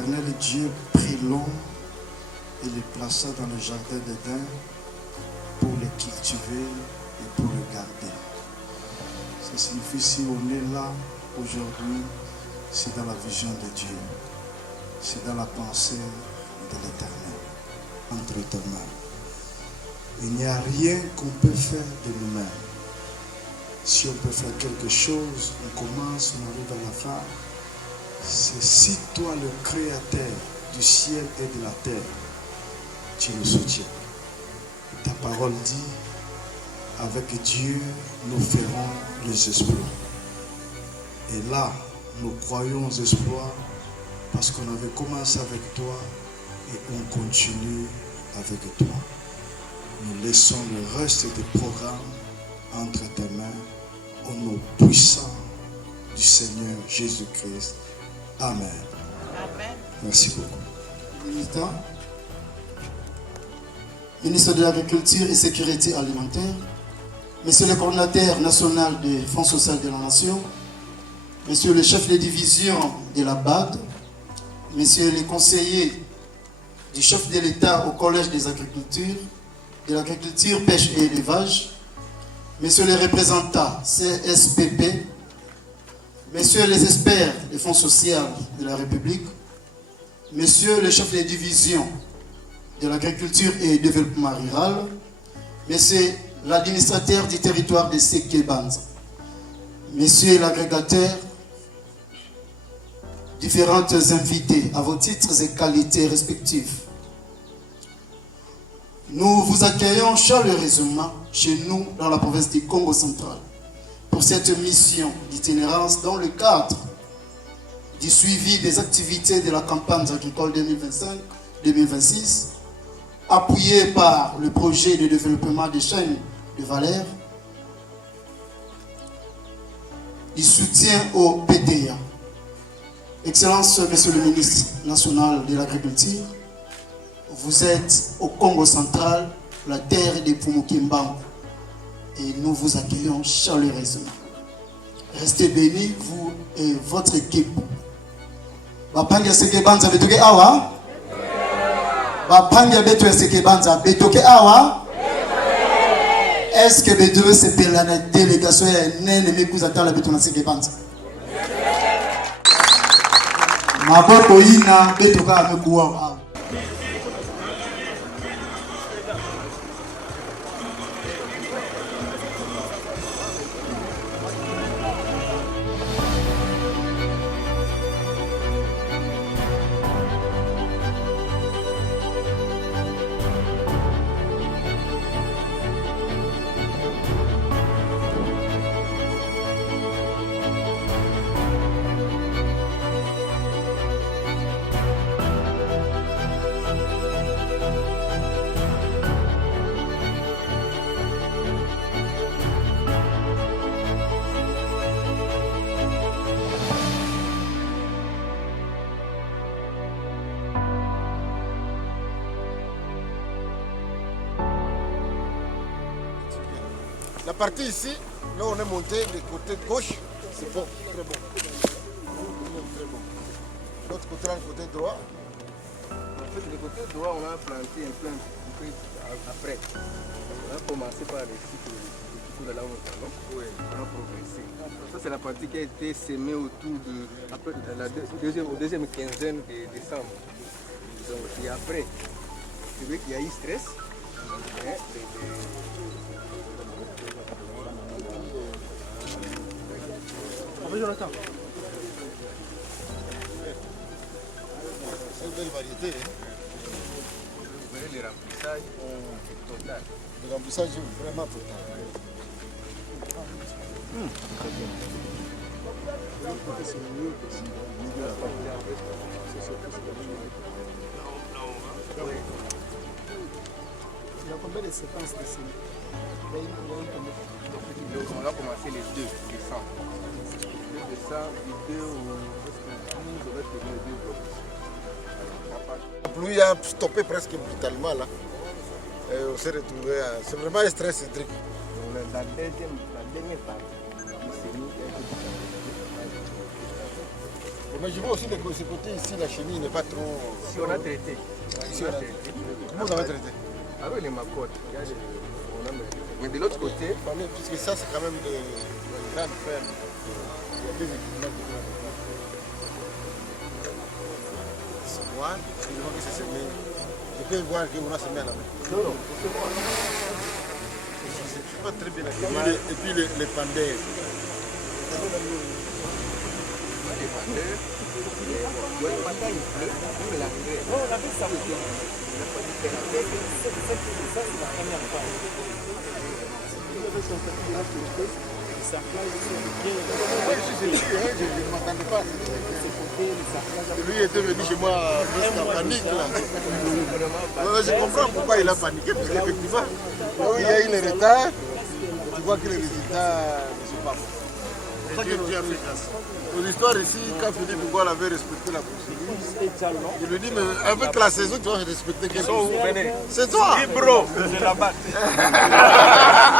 l'Éternel Dieu prit l'homme et le plaça dans le jardin d'Éden pour le cultiver et pour le garder. Ça signifie si on est là aujourd'hui, c'est dans la vision de Dieu. C'est dans la pensée de l'Éternel, entre tes mains. Il n'y a rien qu'on peut faire de nous-mêmes. Si on peut faire quelque chose, on commence, on arrive à la fin. C'est si toi, le Créateur du ciel et de la terre, tu nous soutiens. Ta parole dit, avec Dieu, nous ferons les exploits. Et là, nous croyons aux exploits parce qu'on avait commencé avec toi et on continue avec toi. Nous laissons le reste des programmes entre tes mains au nom puissant du Seigneur Jésus-Christ. Amen. Amen. Merci beaucoup. Ministre de l'Agriculture et Sécurité Alimentaire, Monsieur le coordinateur national des Fonds sociaux de la Nation, Monsieur le chef de division de la BAD, Messieurs les conseillers du chef de l'État au Collège des agricultures, de l'agriculture, pêche et élevage, Messieurs les représentants CSPP, Messieurs les experts des fonds sociaux de la République, Messieurs les chefs de division de l'agriculture et du développement rural, Messieurs l'administrateur du territoire de Sekebanza, Messieurs l'agrégateur, différentes invités à vos titres et qualités respectifs. Nous vous accueillons chaleureusement chez nous dans la province du Congo central pour cette mission d'itinérance dans le cadre du suivi des activités de la campagne agricole 2025-2026 appuyée par le projet de développement des chaînes de valeur, du soutien au PTA. Excellence, Monsieur le ministre national de l'Agriculture, vous êtes au Congo central, la terre des Pumukimbangu, et nous vous accueillons chaleureusement. Restez bénis, vous et votre équipe. Bapangia Sekebanza betoke awa? Bapangia beto Sekebanza betoke awa? Est-ce que beto c'est pour la délégation et nene mekuzata la beto na Sekebanza? Maboko ina betoka amekuwa awa. La partie ici, là on est monté du côté gauche, c'est bon, très bon. Très bon. L'autre côté là, le côté droit. En fait, le côté droit, on a planté un peu après. On a commencé par les cycles de la montagne, oui. On a progressé. Ça, c'est la partie qui a été sémée autour de après, au deuxième quinzaine de décembre. Donc, et après, c'est vrai qu'il y a eu stress. Jonathan. C'est une belle variété. Hein? Vous verrez les remplissages total. Le remplissage est vraiment total. Il y a combien de séquences de séries? On a commencé les 2 décembre. La pluie a stoppé presque brutalement là. Et on s'est retrouvé à... C'est vraiment un stress hydrique. La dernière partie, c'est nous qui a été... Mais je vois aussi de ce côté ici, la chenille n'est pas trop. Si on a traité. Ici, on a traité. Comment vous avez traité? Avec les macottes. Mais de l'autre côté, puisque ça, c'est quand même des grandes fermes. Il y a des équipements qui sont moi, je vois que c'est semé. Je peux voir qu'on a semé là-bas. non, non. C'est pas très bien accueilli. Et puis les pandais. Les pandais. Ouais, le matin il pleut, on l'a vu. Non, on a vu ça aussi. On a pas dit faire avec. Ça, c'est la première fois. Je ne m'attendais pas. Lui était venu chez moi presque en panique. Là. Je comprends pourquoi il a paniqué, parce qu'effectivement, il y a eu le retard. Tu vois que les résultats ne sont pas bons. C'est ça que tu as fait grâce. Pour l'histoire ici, quand Philippe Ngoual avait respecté la procédure, il lui dit, mais avec la saison, tu vas respecter quelque chose. C'est toi. Libro, c'est la batte.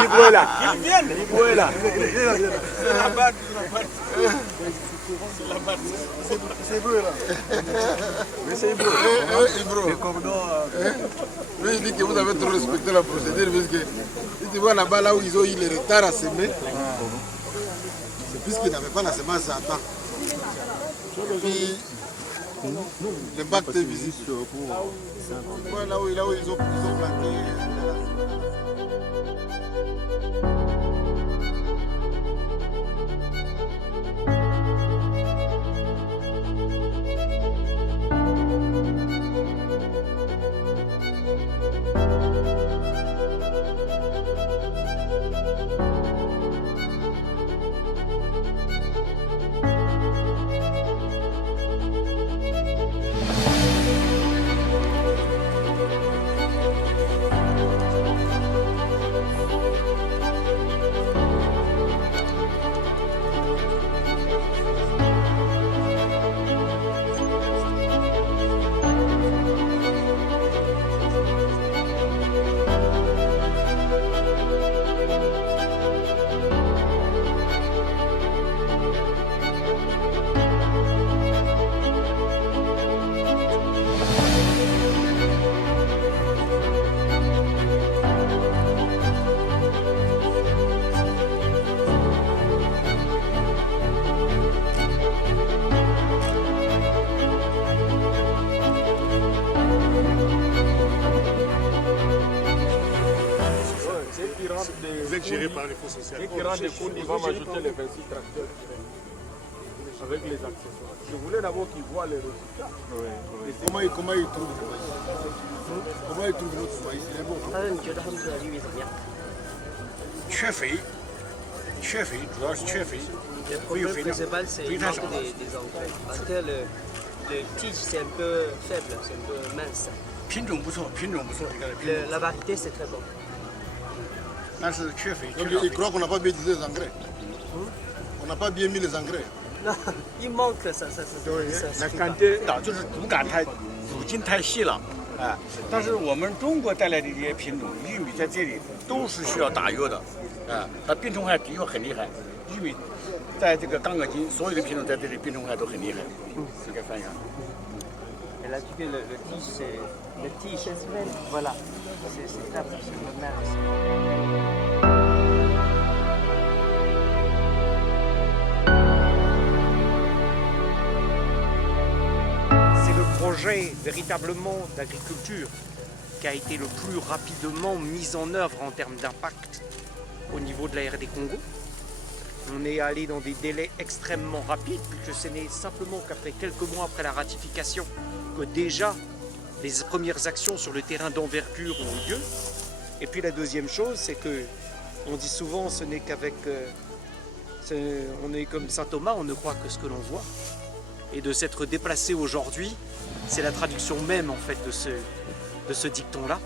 Libro est là. Qu'il vienne, Libro est là. C'est la batte, c'est la batte. C'est Ibro là. Mais c'est Libro. Ibro. Le cordon. Lui, il dit que vous avez trop respecté la procédure, parce que si tu vois là-bas, là où ils ont eu le retard à semer, c'est puisqu'ils n'avaient pas la semence à temps. Puis, l'impact est visible. Voilà là où ils ont planté. Vous êtes géré par les fonds sociaux. Dès qu'il rentre des comptes, il va m'ajouter les 26 tracteurs avec les accessoires. Je voulais d'abord qu'ils voient les résultats. Comment il trouve le maïs? Comment il trouve notre maïs? Il est bon. 缺肥，主要是缺肥， Le problème principal, c'est le manque des engrais. Parce que le tige, c'est un peu faible, c'est un peu mince. 品种不错，应该是品种， La variété, c'est très bon. 但是缺肥， Donc 缺少 il croit qu'on n'a pas bien utilisé les engrais. On n'a pas bien mis les engrais. Non, il manque ça. 那感觉就是骨感太乳筋太细了，哎，但是我们中国带来的这些品种，玉米在这里都是需要打药的，哎，它病虫害的确很厉害。玉米在这个刚果金所有的品种在这里病虫害都很厉害，这个反应。 Et là, tu vois, le tige, c'est le tige. Voilà, c'est stable, c'est mince. C'est le projet véritablement d'agriculture qui a été le plus rapidement mis en œuvre en termes d'impact au niveau de la RD Congo. On est allé dans des délais extrêmement rapides, puisque ce n'est simplement qu'après quelques mois après la ratification que déjà les premières actions sur le terrain d'envergure ont eu lieu. Et puis la deuxième chose, c'est que on dit souvent ce n'est qu'avec... on est comme saint Thomas, on ne croit que ce que l'on voit. Et de s'être déplacé aujourd'hui, c'est la traduction même en fait de ce dicton-là,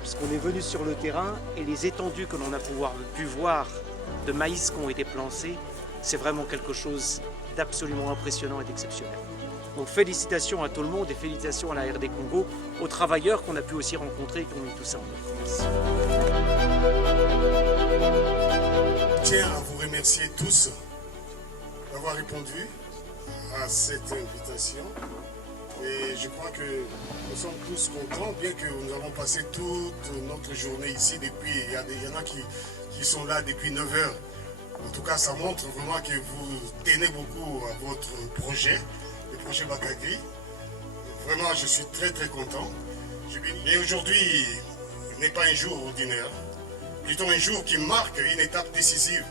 puisqu'on est venu sur le terrain et les étendues que l'on a pu voir de maïs qui ont été plantés, c'est vraiment quelque chose d'absolument impressionnant et d'exceptionnel. Donc félicitations à tout le monde et félicitations à la RD Congo, aux travailleurs qu'on a pu aussi rencontrer et qui ont mis tout ça en œuvre. Merci. Je tiens à vous remercier tous d'avoir répondu à cette invitation. Et je crois que nous sommes tous contents, bien que nous avons passé toute notre journée ici depuis. Il y en a qui sont là depuis 9 heures. En tout cas, ça montre vraiment que vous tenez beaucoup à votre projet, le projet Bakagri. Vraiment, je suis très très content. Mais aujourd'hui n'est pas un jour ordinaire, plutôt un jour qui marque une étape décisive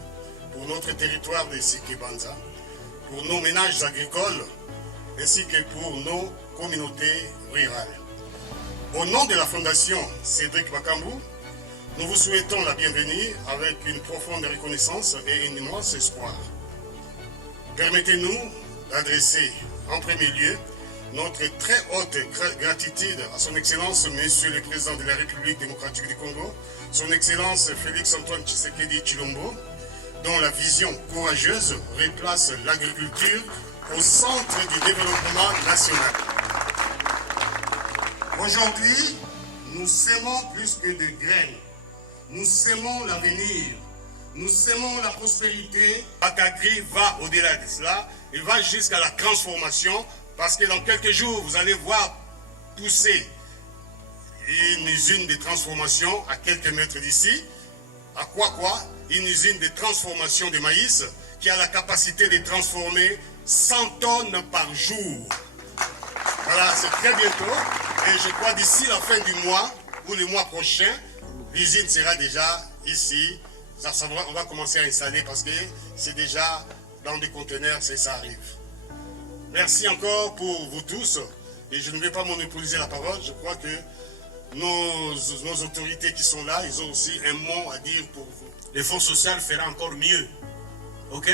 pour notre territoire de Sikebanza, pour nos ménages agricoles, ainsi que pour nos communautés rurales. Au nom de la Fondation Cédric Bakambou, nous vous souhaitons la bienvenue avec une profonde reconnaissance et un immense espoir. Permettez-nous d'adresser en premier lieu notre très haute gratitude à son Excellence, Monsieur le Président de la République démocratique du Congo, son Excellence Félix-Antoine Tshisekedi Tshilombo, dont la vision courageuse replace l'agriculture au centre du développement national. Aujourd'hui, nous sémons plus que de graines. Nous sémons l'avenir. Nous sémons la prospérité. Bakagri va au-delà de cela. Il va jusqu'à la transformation parce que dans quelques jours, vous allez voir pousser une usine de transformation à quelques mètres d'ici. À quoi? Une usine de transformation de maïs qui a la capacité de transformer 100 tonnes par jour. Voilà, c'est très bientôt. Et je crois d'ici la fin du mois ou le mois prochain, l'usine sera déjà ici. On va commencer à installer parce que c'est déjà dans des conteneurs, ça arrive. Merci encore pour vous tous. Et je ne vais pas monopoliser la parole. Je crois que nos autorités qui sont là, ils ont aussi un mot à dire pour vous. Le Fonds social fera encore mieux. Ok?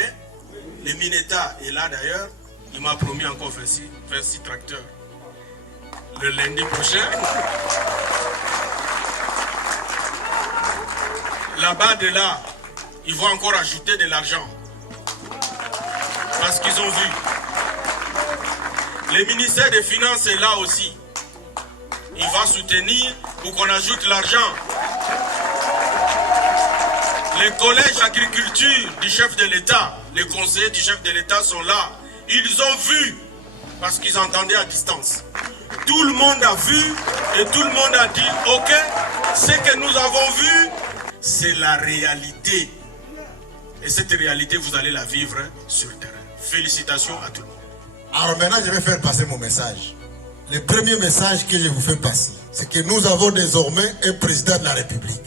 Le Mineta est là d'ailleurs. Il m'a promis encore 26 tracteurs. Le lundi prochain. Là-bas de là, ils vont encore ajouter de l'argent. Parce qu'ils ont vu. Le ministère des Finances est là aussi. Il va soutenir pour qu'on ajoute l'argent. Les collèges d'agriculture du chef de l'État, les conseillers du chef de l'État sont là. Ils ont vu, parce qu'ils entendaient à distance. Tout le monde a vu et tout le monde a dit, ok, ce que nous avons vu, c'est la réalité. Et cette réalité, vous allez la vivre sur le terrain. Félicitations à tout le monde. Alors maintenant, je vais faire passer mon message. Le premier message que je vous fais passer, c'est que nous avons désormais un président de la République.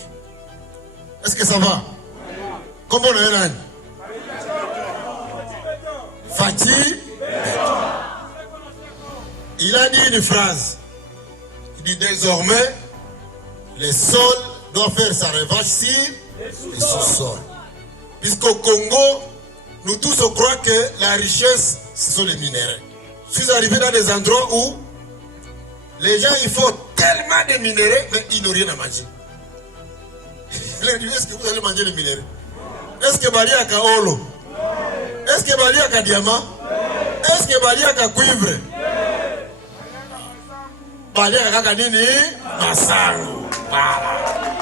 Est-ce que ça va? Comment on est? Fatih, il a dit une phrase. Il dit désormais, le sol doit faire sa revanche sur le sous-sol. Puisqu'au Congo, nous tous on croit que la richesse, ce sont les minéraux. Je suis arrivé dans des endroits où les gens, il faut tellement de minéraux, mais ils n'ont rien à manger. Je leur dis, est-ce que vous allez manger les minéraux? Est-ce que Bali a Kaolo? Est-ce que Bali a diamant? Est-ce que Bali a cuivre? Bali a nini? Masangu. Voilà.